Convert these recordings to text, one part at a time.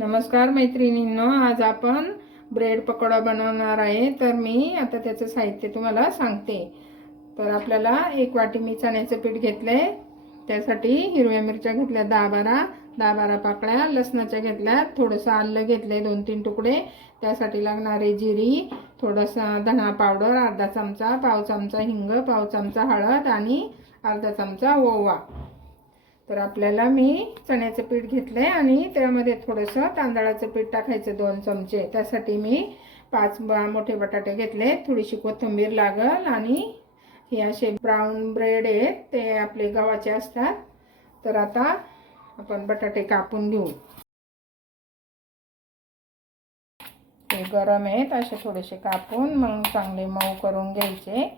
नमस्कार मैत्रिणींनो, आज आपण ब्रेड पकोडा बनवणार आहे। तर मी आता त्याचं साहित्य तुम्हाला सांगते। तर आपल्याला एक वाटी मी चण्याचं पीठ घेतले, त्यासाठी हिरव्या मिरच्या घेतल्या 10-12 पाकळ्या, लसणाच्या घेतल्या, थोडंसं आलं घेतले 2-3 तुकडे, त्यासाठी लागणारे जिरी, थोडासा धना पावडर अर्धा चमचा, पाव चमचा हिंग, पाव चमचा हळद आणि अर्धा चमचा ओवा। तर आपल्याला मी चण्याचं पीठ घेतले आणि त्यामध्ये थोडंसं तांदळाचं पीठ टाकायचं 2 चमचे। त्यासाठी मी 5 मोठे बटाटे घेतले, थोडीशी कोथिंबीर लागल आणि हे असे ब्राउन ब्रेड आहेत, ते आपले गव्हाचे असतात। तर आता आपण बटाटे कापून घेऊ। ते गरम आहेत, असे थोडेसे कापून मग चांगले मऊ करून घ्यायचे,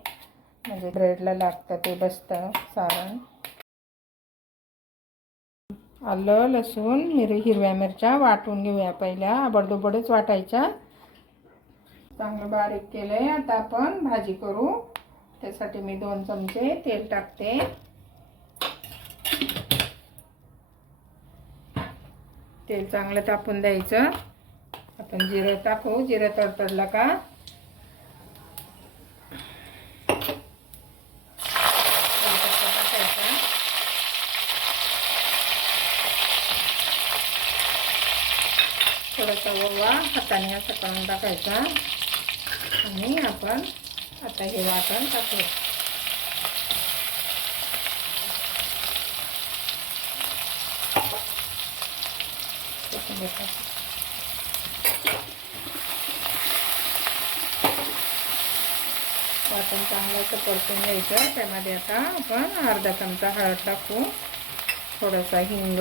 म्हणजे ब्रेडला लागतं ते बसतं सारण। आलं, लसूण, हिरव्या मिरच्या वाटून घेऊया। पहिल्या आबडधोबडच वाटायच्या। चांगलं बारीक केलंय। आता आपण भाजी करू। त्यासाठी मी 2 चमचे तेल टाकते। तेल चांगलं तापून द्यायचं। आपण जिरं टाकू। जिरं तडतडलं का थोडासा ओवा हाताने असं करून टाकायचा आणि आपण आता हे वाटण टाकू। वाटण चांगलं असं परतून घ्यायचं। त्यामध्ये आता आपण अर्धा चमचा हळद टाकू, थोडासा हिंग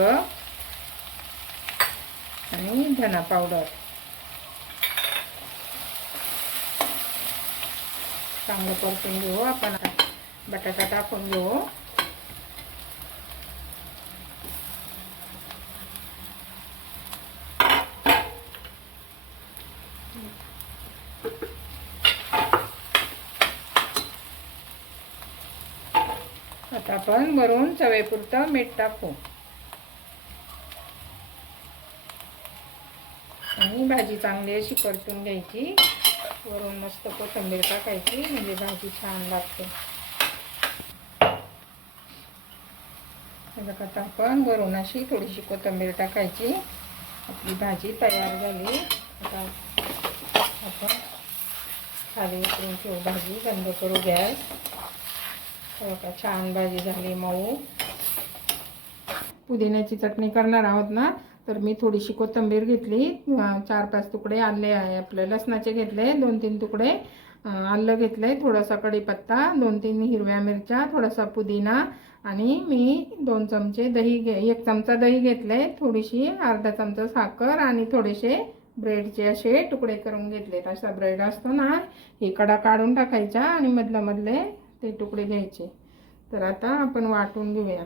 आणि धना पावडर। चांगलं परतून घेऊ। आपण बटाटा टाकून घेऊ। आता आपण वरून चवीपुरतं मीठ टाकू आणि भाजी चांगली अशी परतून घ्यायची। वरून मस्त कोथिंबीर टाकायची, म्हणजे भाजी छान लागते। आता आपण वरून अशी थोडीशी कोथिंबीर टाकायची। आपली भाजी तयार झाली। आता आपण खाली उतरून ठेवू भाजी, बंद करू गॅस। बघा छान भाजी झाली मऊ। पुदिन्याची चटणी करणार आहोत ना, तर मी थोडीशी कोथिंबीर घेतली, 4-5 तुकडे आले आहे आपले लसणाचे घेतले, 2-3 तुकडे आलं घेतले, थोडासा कढीपत्ता, 2-3 हिरव्या मिरच्या, थोडासा पुदिना आणि मी 2 चमचे दही 1 चमचा दही घेतले, थोडीशी अर्धा चमचा साखर आणि थोडेसे ब्रेडचे असे तुकडे करून घेतले। असा ब्रेड असतो ना, हे कडा काढून टाकायचा आणि मधले ते तुकडे घ्यायचे। तर आता आपण वाटून घेऊया।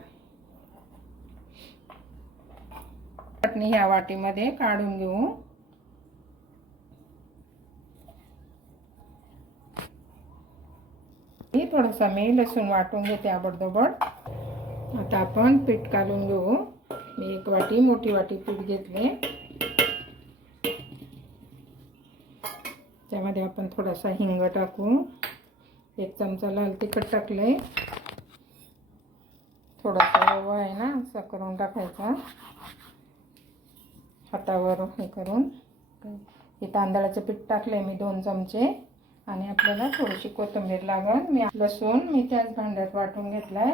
चटणी ह्या वाटीमध्ये काढून घेऊ। थोडासा मी लसूण वाटून घेते आबडधोबड। आता आपण पीठ काढून घेऊ। मी 1 वाटी मोठी वाटी पीठ घेतले, त्यामध्ये आपण थोडासा हिंग टाकू, 1 चमचा लाल तिखट टाकले, थोडासा ओवा आहे ना असं करून टाकायचा हातावर हे करून। हे तांदळाचं पीठ टाकले मी 2 चमचे आणि आपल्याला थोडीशी कोथिंबीर लागेल। मी लसूण त्याच भांड्यात वाटून घेतलाय।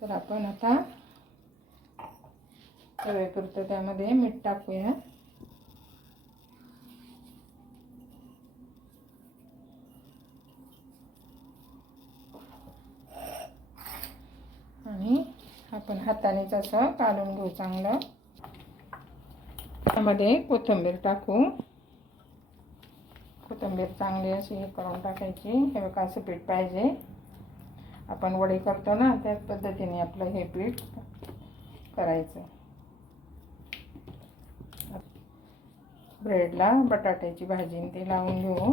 तर आपण आता चवीपुरतं त्यामध्ये मीठ टाकूया आणि आपण हातानेच असं काढून घेऊ चांगलं। त्यामध्ये कोथिंबीर टाकू। कोथिंबीर चांगली अशी हे करून टाकायची। हे बघा असं पीठ पाहिजे। आपण वडे करतो ना, त्याच पद्धतीने आपलं हे पीठ करायचं। ब्रेडला बटाट्याची भाजी ते लावून घेऊ।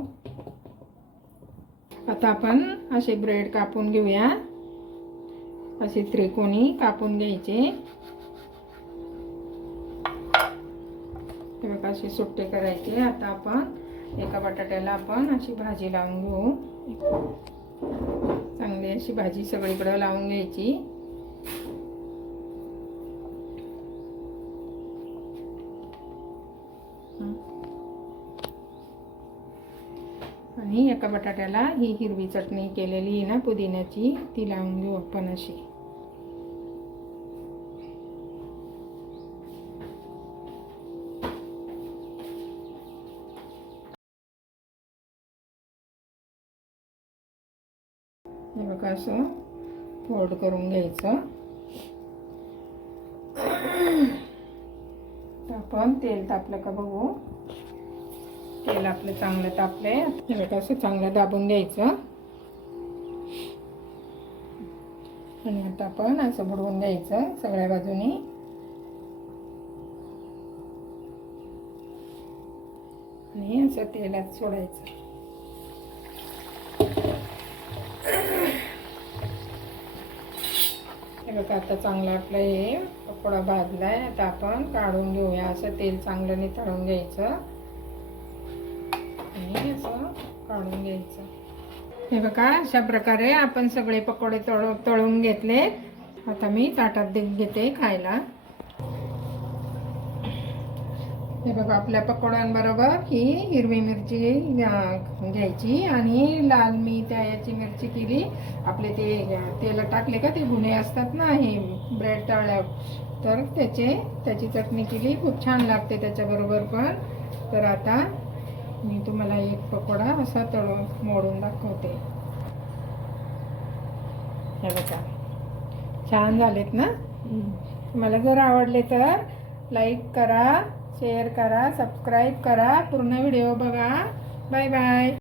आता आपण असे ब्रेड कापून घेऊया। असे त्रिकोणी कापून घ्यायचे। हे बघा अशी सुट्टे करायचे. आता आपण एका बटाट्याला आपण अशी भाजी लावून घेऊ. चांगली अशी भाजी सगळीकडे लावून घ्यायची. आणि एका बटाट्याला ही हिरवी चटणी केलेली आहे ना पुदिन्याची, ती लावून घेऊ आपण अशी. हे बघा असं फोल्ड करून घ्यायचं. आपण तेल तापलं का बघू. तेल आपलं चांगलं तापले. हे बघा असं चांगलं दाबून घ्यायचं. आणि आता आपण असं बुडवून घ्यायचं सगळ्या बाजूनी. आणि असं तेलात सोडायचं. हे बघा आता चांगलं आपलं हे पकोडा भाजलाय. आता आपण काढून घेऊया. असं तेल चांगलं नितळून घ्यायचं आणि असं काढून घ्यायचं. हे बघा अशा प्रकारे आपण सगळे पकोडे तळून घेतले. आता मी ताटात घेते खायला. हे बघा आपल्या पकोड्यांबरोबर ही हिरवी मिरची घ्यायची आणि लाल मी याची मिरची केली. आपले ते तेलात टाकले का ते भुने असतात ना हे ब्रेड तळल्यावर, तर त्याची चटणी केली. खूप छान लागते त्याच्याबरोबर पण. तर आता मी तुम्हाला एक पकोडा असा तळून मोडून दाखवते. हे बघा छान झालेत ना. मला जर आवडले तर लाईक करा, शेअर करा, सबस्क्राईब करा, पूर्ण व्हिडिओ बघा. Bye bye.